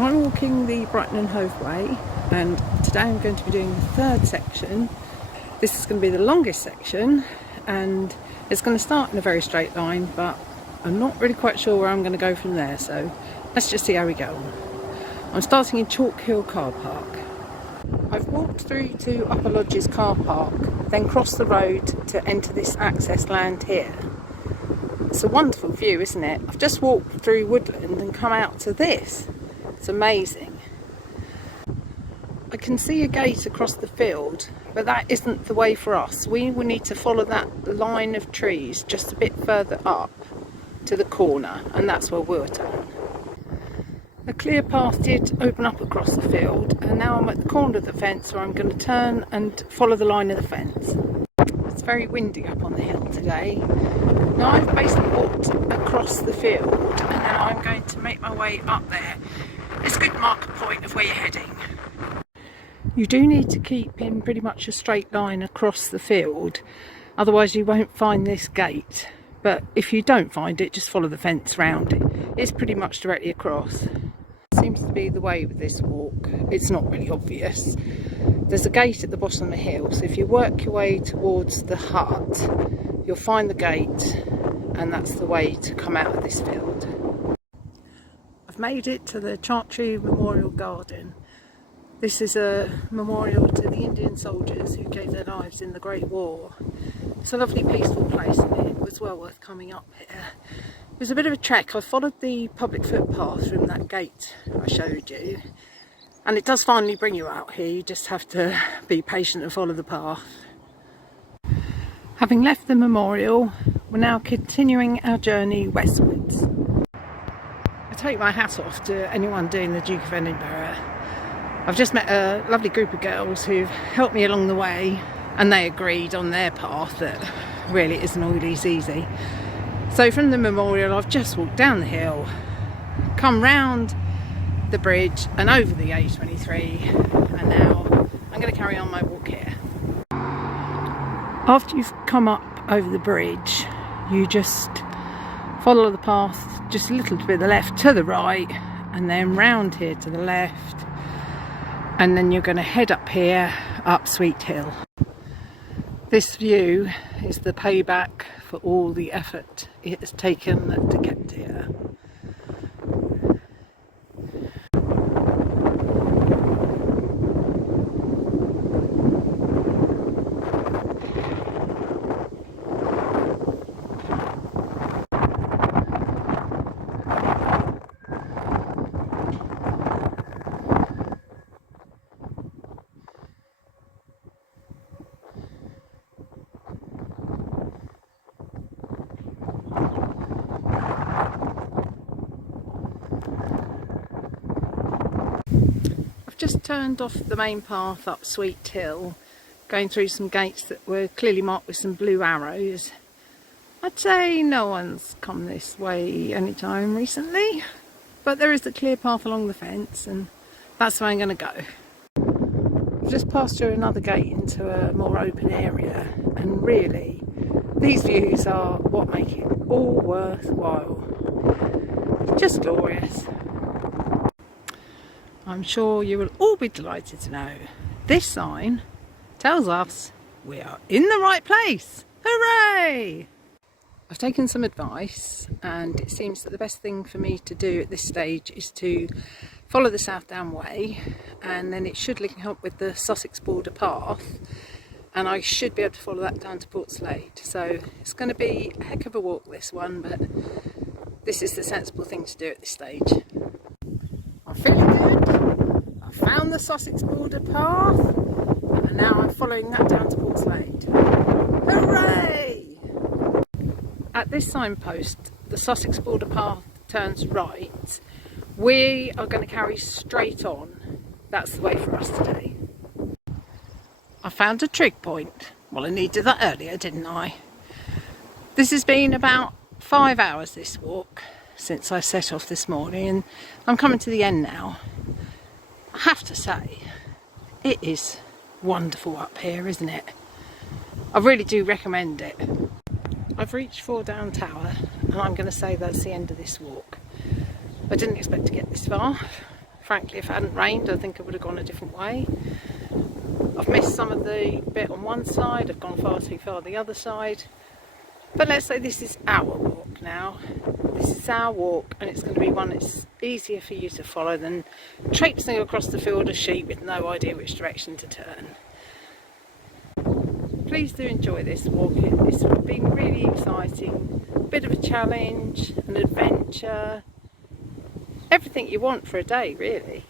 I'm walking the Brighton and Hove Way, and today I'm going to be doing the third section. This is going to be the longest section, and it's going to start in a very straight line, but I'm not really quite sure where I'm going to go from there, so let's just see how we go. I'm starting in Chalk Hill car park. I've walked through to Upper Lodges car park, then crossed the road to enter this access land here. It's a wonderful view, isn't it? I've just walked through woodland and come out to this. It's amazing. I can see a gate across the field, but that isn't the way for us. We will need to follow that line of trees just a bit further up to the corner, and that's where we'll turn. A clear path did open up across the field, and now I'm at the corner of the fence where I'm going to turn and follow the line of the fence. It's very windy up on the hill today. Now I've basically walked across the field, and now I'm going to make my way up there. It's a good marker point of where you're heading. You do need to keep in pretty much a straight line across the field, otherwise you won't find this gate. But if you don't find it, just follow the fence round it. It's pretty much directly across. Seems to be the way with this walk. It's not really obvious. There's a gate at the bottom of the hill, so if you work your way towards the hut, you'll find the gate, and that's the way to come out of this field. I've made it to the Chantry Memorial Garden. This is a memorial to the Indian soldiers who gave their lives in the Great War. It's a lovely peaceful place, and it was well worth coming up here. It was a bit of a trek. I followed the public footpath from that gate I showed you, and it does finally bring you out here. You just have to be patient and follow the path. Having left the memorial, we're now continuing our journey westwards. I take my hat off to anyone doing the Duke of Edinburgh. I've just met a lovely group of girls who've helped me along the way, and they agreed on their path that really isn't always easy. So from the memorial, I've just walked down the hill, come round the bridge and over the A23, and now I'm going to carry on my walk here. After you've come up over the bridge, you just follow the path just a little bit to the left, to the right, and then round here to the left, and then you're going to head up here, up Sweet Hill. This view is the payback for all the effort it has taken to get here. Just turned off the main path up Sweet Hill, going through some gates that were clearly marked with some blue arrows. I'd say no one's come this way anytime recently, but there is a clear path along the fence, and that's where I'm going to go. I've just passed through another gate into a more open area, and really these views are what make it all worthwhile. Just glorious. I'm sure you will all be delighted to know this sign tells us we are in the right place. Hooray! I've taken some advice, and it seems that the best thing for me to do at this stage is to follow the South Down Way, and then it should link up with the Sussex border path, and I should be able to follow that down to Portslade. So it's going to be a heck of a walk, this one, but this is the sensible thing to do at this stage. I'm feeling good. I found the Sussex border path, and now I'm following that down to Portslade. Hooray! At this signpost, the Sussex border path turns right. We are going to carry straight on. That's the way for us today. I found a trig point. Well, I needed that earlier, didn't I? This has been about 5 hours, this walk, since I set off this morning, and I'm coming to the end now. I have to say, it is wonderful up here, isn't it? I really do recommend it. I've reached Four Down Tower, and I'm going to say that's the end of this walk. I didn't expect to get this far. Frankly, if it hadn't rained, I think I would have gone a different way. I've missed some of the bit on one side, I've gone far too far the other side. But let's say this is our walk now. This is our walk, and it's going to be one that's easier for you to follow than traipsing across the field of sheep with no idea which direction to turn. Please do enjoy this walk. It's been really exciting, a bit of a challenge, an adventure, everything you want for a day really.